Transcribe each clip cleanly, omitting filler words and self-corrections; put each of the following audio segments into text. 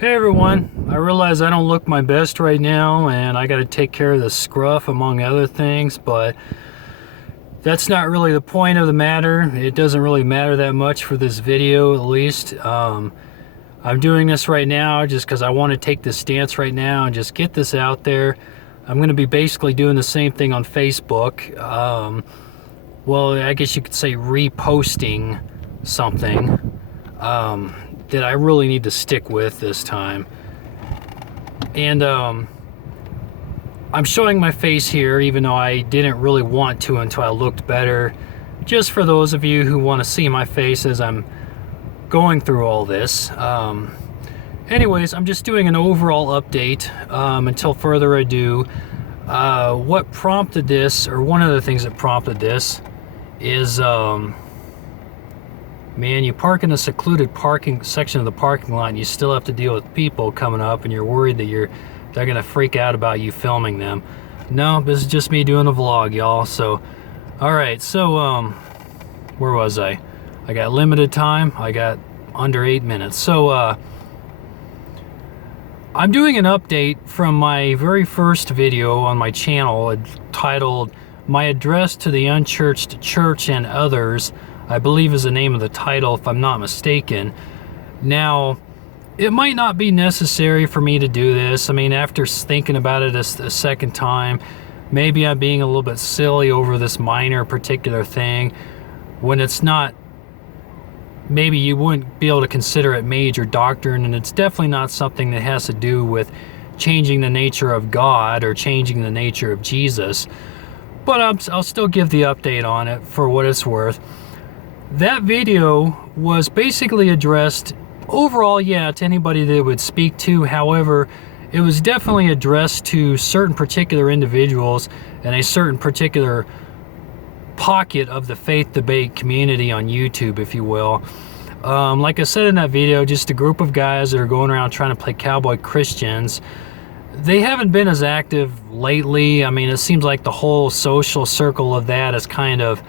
Hey everyone, I realize I don't look my best right now and I gotta take care of the scruff among other things, but that's not really the point of the matter. It doesn't really matter that much for this video, at least. I'm doing this right now just because I want to take this stance right now and just get this out there. I'm going to be basically doing the same thing on Facebook. Well, I guess you could say reposting something that I really need to stick with this time. And I'm showing my face here, even though I didn't really want to until I looked better. Just for those of you who want to see my face as I'm going through all this. Anyways, I'm just doing an overall update until further ado. What prompted this, or one of the things that prompted this, is man, you park in a secluded parking section of the parking lot and you still have to deal with people coming up and you're worried that they're gonna freak out about you filming them. No, this is just me doing a vlog, y'all. So alright, so where was I got limited time. I got under 8 minutes. So I'm doing an update from my very first video on my channel titled My Address to the Unchurched Church and Others, I believe is the name of the title if I'm not mistaken. Now, it might not be necessary for me to do this. I mean, after thinking about it a second time, maybe I'm being a little bit silly over this minor particular thing when it's not. Maybe you wouldn't be able to consider it major doctrine, and it's definitely not something that has to do with changing the nature of God or changing the nature of Jesus. But I'll still give the update on it for what it's worth. That video was basically addressed overall, yeah, to anybody that it would speak to. However, it was definitely addressed to certain particular individuals and a certain particular pocket of the faith debate community on YouTube, if you will. Like I said in that video, just a group of guys that are going around trying to play cowboy Christians. They haven't been as active lately. I mean, it seems like the whole social circle of that has kind of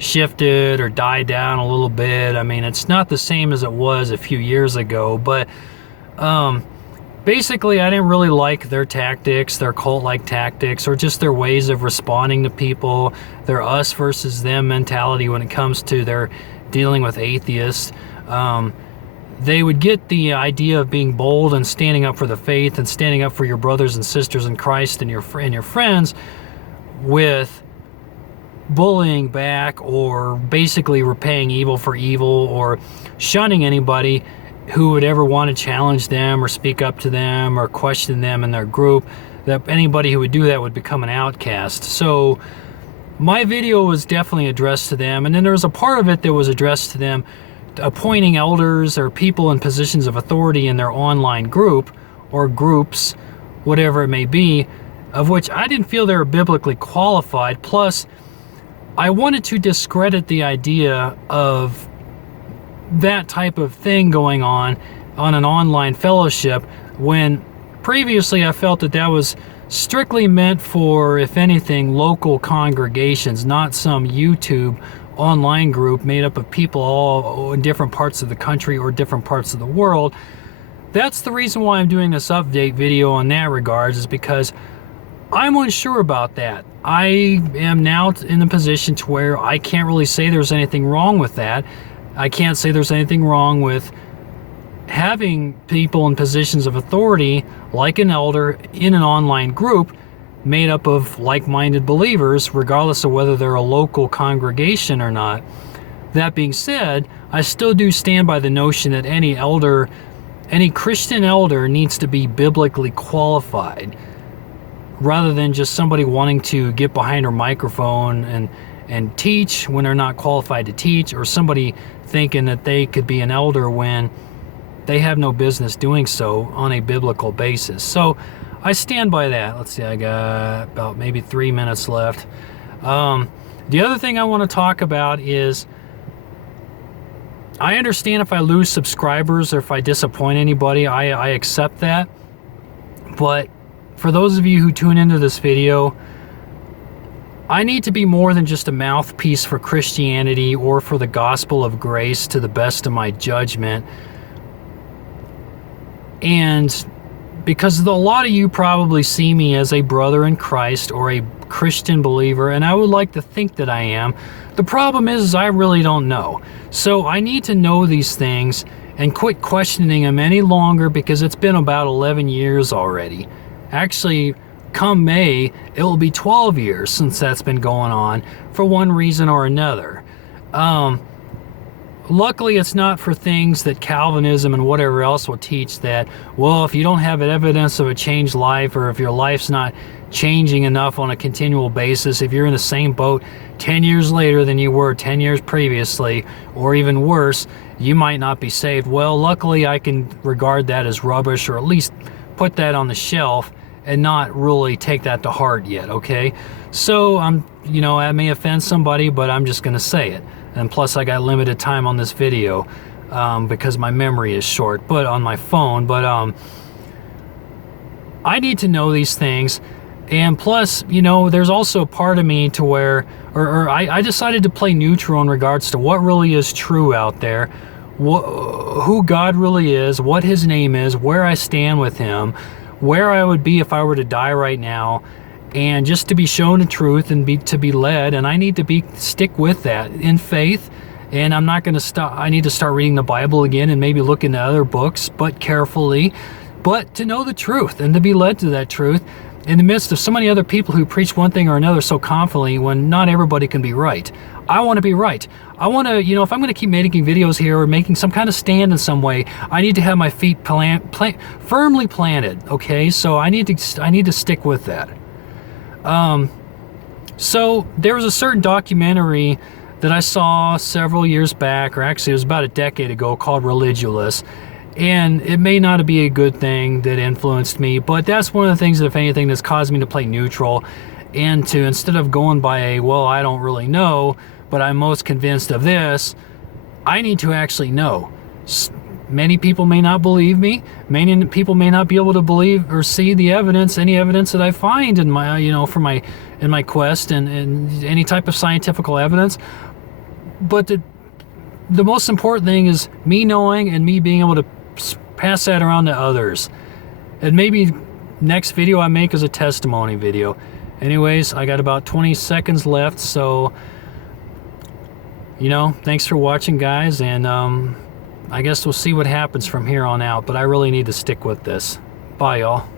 shifted or died down a little bit. I mean, it's not the same as it was a few years ago, but basically I didn't really like their tactics, their cult-like tactics, or just their ways of responding to people, their us versus them mentality when it comes to their dealing with atheists. They would get the idea of being bold and standing up for the faith and standing up for your brothers and sisters in Christ and your friends with bullying back, or basically repaying evil for evil, or shunning anybody who would ever want to challenge them or speak up to them or question them in their group. That anybody who would do that would become an outcast. So my video was definitely addressed to them, and then there was a part of it that was addressed to them appointing elders or people in positions of authority in their online group or groups, whatever it may be, of which I didn't feel they were biblically qualified. Plus, I wanted to discredit the idea of that type of thing going on an online fellowship, when previously I felt that that was strictly meant for, if anything, local congregations, not some YouTube online group made up of people all in different parts of the country or different parts of the world. That's the reason why I'm doing this update video in that regards, is because I'm unsure about that. I am now in a position to where I can't really say there's anything wrong with that. I can't say there's anything wrong with having people in positions of authority, like an elder, in an online group made up of like-minded believers, regardless of whether they're a local congregation or not. That being said, I still do stand by the notion that any elder, any Christian elder, needs to be biblically qualified, rather than just somebody wanting to get behind her microphone and teach when they're not qualified to teach, or somebody thinking that they could be an elder when they have no business doing so on a biblical basis. So I stand by that. Let's see, I got about maybe 3 minutes left. The other thing I want to talk about is, I understand if I lose subscribers or if I disappoint anybody, I accept that. But for those of you who tune into this video, I need to be more than just a mouthpiece for Christianity or for the gospel of grace to the best of my judgment. And because a lot of you probably see me as a brother in Christ or a Christian believer, and I would like to think that I am. The problem is I really don't know. So I need to know these things and quit questioning them any longer, because it's been about 11 years already. Actually, come May, it will be 12 years since that's been going on for one reason or another. Luckily, it's not for things that Calvinism and whatever else will teach that, well, if you don't have evidence of a changed life, or if your life's not changing enough on a continual basis, if you're in the same boat 10 years later than you were 10 years previously, or even worse, you might not be saved. Well, luckily, I can regard that as rubbish, or at least put that on the shelf and not really take that to heart yet, okay? So, I may offend somebody, but I'm just going to say it. And plus, I got limited time on this video because my memory is short, but on my phone. But I need to know these things. And plus, there's also a part of me to where, I decided to play neutral in regards to what really is true out there, who God really is, what his name is, where I stand with him, where I would be if I were to die right now, and just to be shown the truth and to be led. And I need to stick with that in faith. And I'm not going to stop. I need to start reading the Bible again and maybe look into other books, but carefully, but to know the truth and to be led to that truth in the midst of so many other people who preach one thing or another so confidently, when not everybody can be right. I want to be right. I want to, if I'm going to keep making videos here or making some kind of stand in some way, I need to have my feet firmly planted. Okay, so I need to stick with that. So there was a certain documentary that I saw several years back, or actually it was about a decade ago, called Religulous. And it may not be a good thing that influenced me, but that's one of the things, if anything, that's caused me to play neutral and to, instead of going by well, I don't really know, but I'm most convinced of this, I need to actually know. Many people may not believe me. Many people may not be able to believe or see the evidence, any evidence that I find in my, in my quest and any type of scientific evidence. But the most important thing is me knowing and me being able to pass that around to others. And maybe next video I make is a testimony video. Anyways, I got about 20 seconds left, so thanks for watching, guys, and I guess we'll see what happens from here on out, but I really need to stick with this. Bye, y'all.